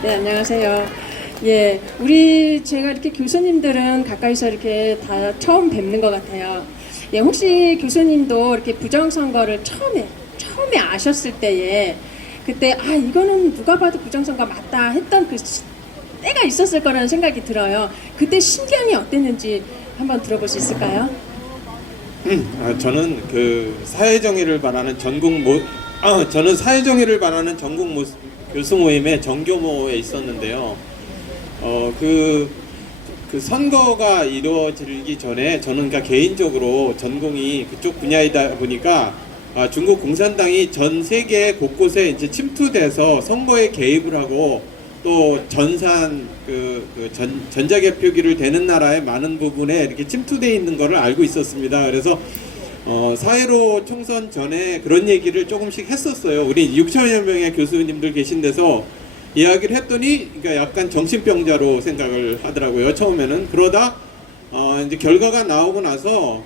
네, 안녕하세요. 예, 제가 이렇게 교수님들은 가까이서 이렇게 다 처음 뵙는 것 같아요. 예, 혹시 교수님도 이렇게 부정선거를 처음에 아셨을 때에 그때 이거는 누가 봐도 부정선거 맞다 했던 그 때가 있었을 거라는 생각이 들어요. 그때 심경이 어땠는지 한번 들어볼 수 있을까요? 저는 사회정의를 바라는 저는 사회정의를 바라는 전국 교수 모임의 정교모에 있었는데요. 그 선거가 이루어지기 전에 저는 개인적으로 전공이 그쪽 분야이다 보니까 중국 공산당이 전 세계 곳곳에 이제 침투돼서 선거에 개입을 하고 또 전자개표기를 대는 나라의 많은 부분에 이렇게 침투되어 있는 것을 알고 있었습니다. 그래서 사회로 총선 전에 그런 얘기를 조금씩 했었어요. 우리 6천여 명의 교수님들 계신 데서 이야기를 했더니 약간 정신병자로 생각을 하더라고요. 처음에는. 그러다 이제 결과가 나오고 나서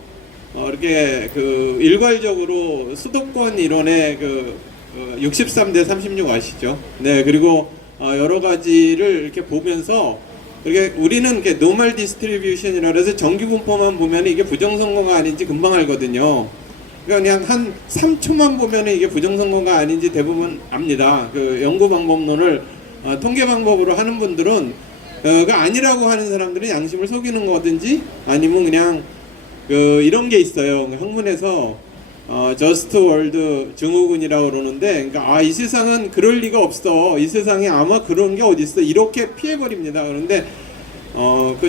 이렇게 일괄적으로 수도권 이론의 63대 36 아시죠? 네, 그리고 여러 가지를 이렇게 보면서 이렇게 우리는 이렇게 노멀 디스트리뷰션이라 해서 정규 분포만 보면 이게 부정선거가 아닌지 금방 알거든요. 그냥 한 3초만 보면 이게 부정선거가 아닌지 대부분 압니다. 연구 방법론을 통계 방법으로 하는 분들은 아니라고 하는 사람들은 양심을 속이는 거든지 아니면 그냥 이런 게 있어요. 학문에서 저스트 월드 증후군이라고 그러는데, 이 세상은 그럴 리가 없어. 이 세상에 아마 그런 게 어디 있어. 이렇게 피해버립니다. 그런데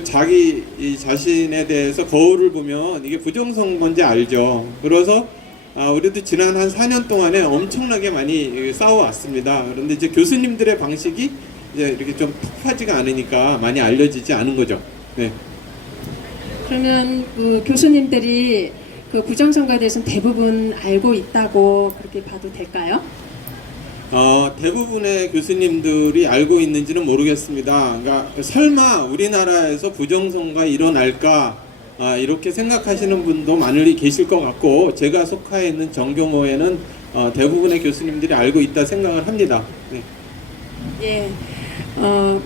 자기 자신에 대해서 거울을 보면 이게 부정선거인지 알죠. 그래서 우리도 지난 한 4년 동안에 엄청나게 많이 싸워왔습니다. 그런데 이제 교수님들의 방식이 이제 이렇게 좀 톡하지가 않으니까 많이 알려지지 않은 거죠. 네. 그러면 교수님들이 부정선거에 대해서는 대부분 알고 있다고 그렇게 봐도 될까요? 대부분의 교수님들이 알고 있는지는 모르겠습니다. 그러니까 설마 우리나라에서 부정선거가 일어날까 이렇게 생각하시는 분도 많이 계실 것 같고, 제가 속해 있는 정교모에는 대부분의 교수님들이 알고 있다 생각을 합니다. 네. 예,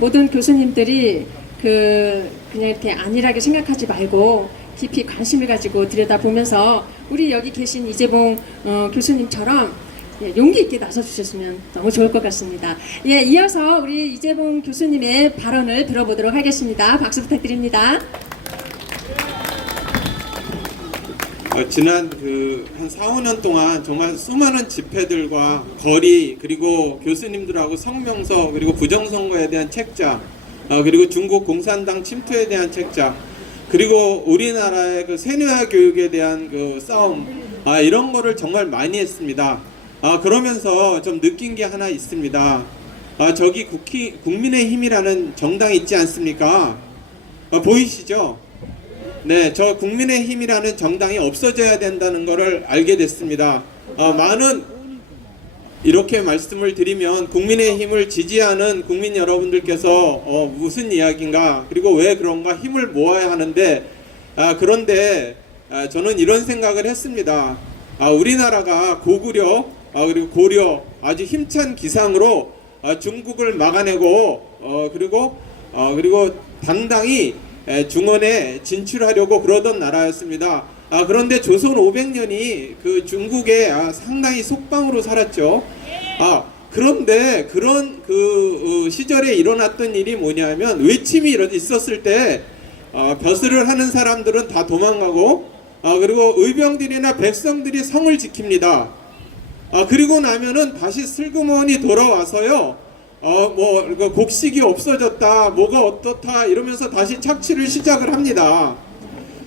모든 교수님들이 그냥 이렇게 안일하게 생각하지 말고 깊이 관심을 가지고 들여다보면서 우리 여기 계신 이재봉 교수님처럼 용기 있게 나서주셨으면 너무 좋을 것 같습니다. 예, 이어서 우리 이재봉 교수님의 발언을 들어보도록 하겠습니다. 박수 부탁드립니다. 지난 한 4, 5년 동안 정말 수많은 집회들과 거리, 그리고 교수님들하고 성명서, 그리고 부정선거에 대한 책자, 그리고 중국 공산당 침투에 대한 책자, 그리고 우리나라의 세뇌화 교육에 대한 싸움, 이런 거를 정말 많이 했습니다. 그러면서 좀 느낀 게 하나 있습니다. 저기 국민의힘이라는 정당이 있지 않습니까? 보이시죠? 네, 저 국민의힘이라는 정당이 없어져야 된다는 것을 알게 됐습니다. 많은 이렇게 말씀을 드리면 국민의힘을 지지하는 국민 여러분들께서 무슨 이야기인가, 그리고 왜 그런가 힘을 모아야 하는데, 그런데 저는 이런 생각을 했습니다. 우리나라가 고구려 그리고 고려 아주 힘찬 기상으로 중국을 막아내고 그리고 당당히 중원에 진출하려고 그러던 나라였습니다. 그런데 조선 500년이 중국에 상당히 속방으로 살았죠. 그런데 그런 시절에 일어났던 일이 뭐냐면, 외침이 있었을 때 벼슬을 하는 사람들은 다 도망가고, 그리고 의병들이나 백성들이 성을 지킵니다. 그리고 나면은 다시 슬그머니 돌아와서요, 곡식이 없어졌다, 뭐가 어떻다 이러면서 다시 착취를 시작을 합니다.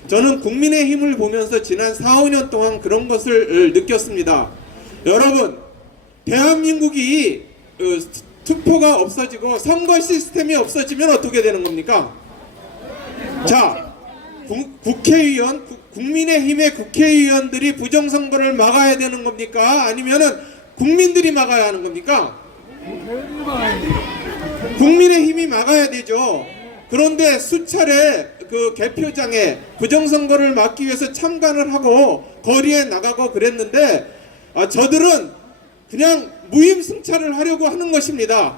저는 국민의힘을 보면서 지난 4, 5년 동안 그런 것을 느꼈습니다. 여러분, 대한민국이 투표가 없어지고 선거 시스템이 없어지면 어떻게 되는 겁니까? 자, 국회의원, 국민의힘의 국회의원들이 부정선거를 막아야 되는 겁니까? 아니면은 국민들이 막아야 하는 겁니까? 국민의힘이 막아야 되죠. 그런데 수차례 개표장에 부정선거를 막기 위해서 참관을 하고 거리에 나가고 그랬는데, 저들은 그냥 무임승차를 하려고 하는 것입니다.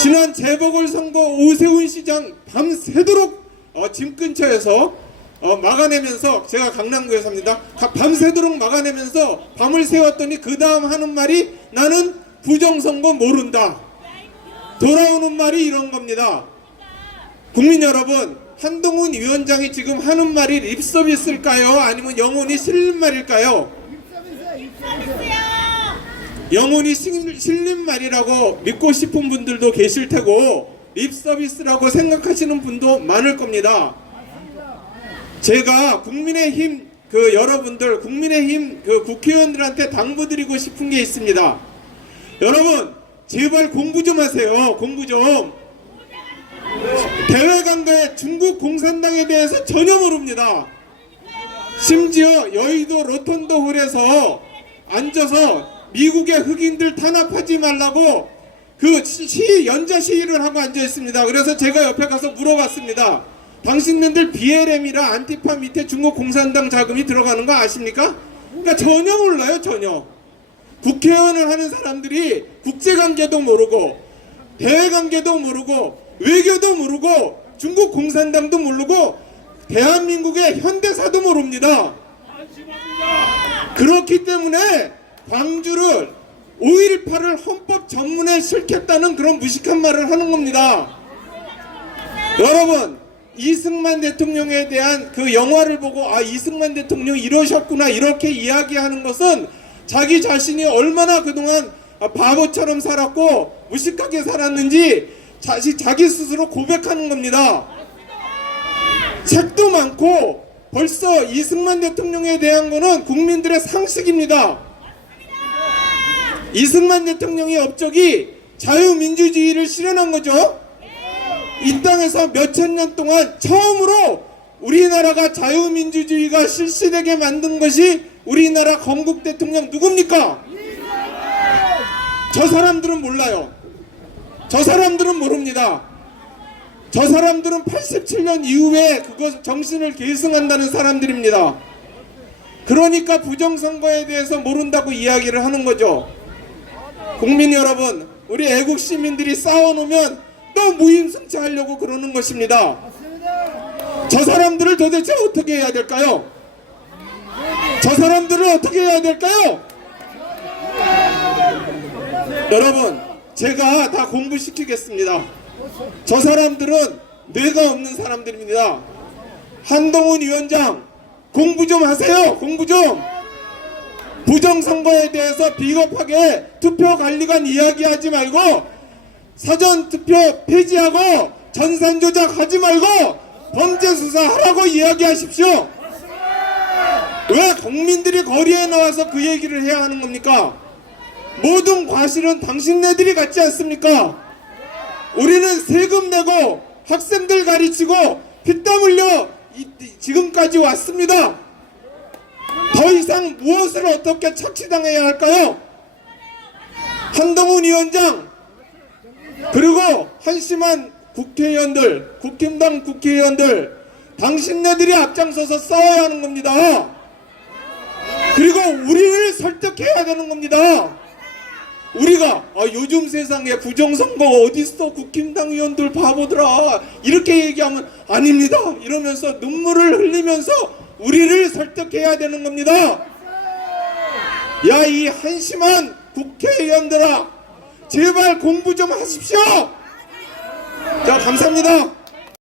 지난 재보궐선거 오세훈 시장 밤새도록 집 근처에서 막아내면서, 제가 강남구에 삽니다. 밤새도록 막아내면서 밤을 새웠더니 그 다음 하는 말이 나는 부정선거 모른다. 돌아오는 말이 이런 겁니다. 국민 여러분, 한동훈 위원장이 지금 하는 말이 립서비스일까요? 아니면 영혼이 실린 말일까요? 영혼이 실린 말이라고 믿고 싶은 분들도 계실 테고 립서비스라고 생각하시는 분도 많을 겁니다. 제가 국민의힘 여러분들, 국민의힘 국회의원들한테 당부드리고 싶은 게 있습니다. 여러분, 제발 공부 좀 하세요. 공부 좀. 대외관계 중국 공산당에 대해서 전혀 모릅니다. 심지어 여의도 로톤도 홀에서 앉아서 미국의 흑인들 탄압하지 말라고 연좌 시위를 하고 앉아 있습니다. 그래서 제가 옆에 가서 물어봤습니다. 당신네들 BLM이라 안티파 밑에 중국 공산당 자금이 들어가는 거 아십니까? 그러니까 전혀 몰라요. 전혀. 국회의원을 하는 사람들이 국제관계도 모르고 대외관계도 모르고 외교도 모르고 중국 공산당도 모르고 대한민국의 현대사도 모릅니다. 그렇기 때문에 광주를 5.18을 헌법 전문에 실겠다는 그런 무식한 말을 하는 겁니다. 여러분, 이승만 대통령에 대한 그 영화를 보고 이승만 대통령이 이러셨구나 이렇게 이야기하는 것은 자기 자신이 얼마나 그동안 바보처럼 살았고 무식하게 살았는지 자기 스스로 고백하는 겁니다. 책도 많고 벌써 이승만 대통령에 대한 거는 국민들의 상식입니다. 이승만 대통령의 업적이 자유민주주의를 실현한 거죠. 이 땅에서 몇천 년 동안 처음으로 우리나라가 자유민주주의가 실시되게 만든 것이 우리나라 건국 대통령 누굽니까? 저 사람들은 몰라요. 저 사람들은 모릅니다. 저 사람들은 87년 이후에 그것 정신을 계승한다는 사람들입니다. 그러니까 부정선거에 대해서 모른다고 이야기를 하는 거죠. 국민 여러분, 우리 애국 시민들이 싸워놓으면 또 무임승차하려고 그러는 것입니다. 저 사람들을 도대체 어떻게 해야 될까요? 저 사람들을 어떻게 해야 될까요? 여러분, 제가 다 공부시키겠습니다. 저 사람들은 뇌가 없는 사람들입니다. 한동훈 위원장, 공부 좀 하세요. 공부 좀. 부정선거에 대해서 비겁하게 투표관리관 이야기하지 말고 사전투표 폐지하고 전산조작하지 말고 범죄수사하라고 이야기하십시오. 왜 국민들이 거리에 나와서 그 얘기를 해야 하는 겁니까? 모든 과실은 당신네들이 갖지 않습니까? 우리는 세금 내고 학생들 가르치고 피땀 흘려 지금까지 왔습니다. 더 이상 무엇을 어떻게 착취당해야 할까요? 한동훈 위원장, 그리고 한심한 국회의원들, 국힘당 국회의원들, 당신네들이 앞장서서 싸워야 하는 겁니다. 그리고 우리를 설득해야 되는 겁니다. 우리가 요즘 세상에 부정선거 어딨어, 국힘당 의원들 바보들아, 이렇게 얘기하면 아닙니다 이러면서 눈물을 흘리면서 우리를 설득해야 되는 겁니다. 야, 이 한심한 국회의원들아, 제발 공부 좀 하십시오. 자, 감사합니다.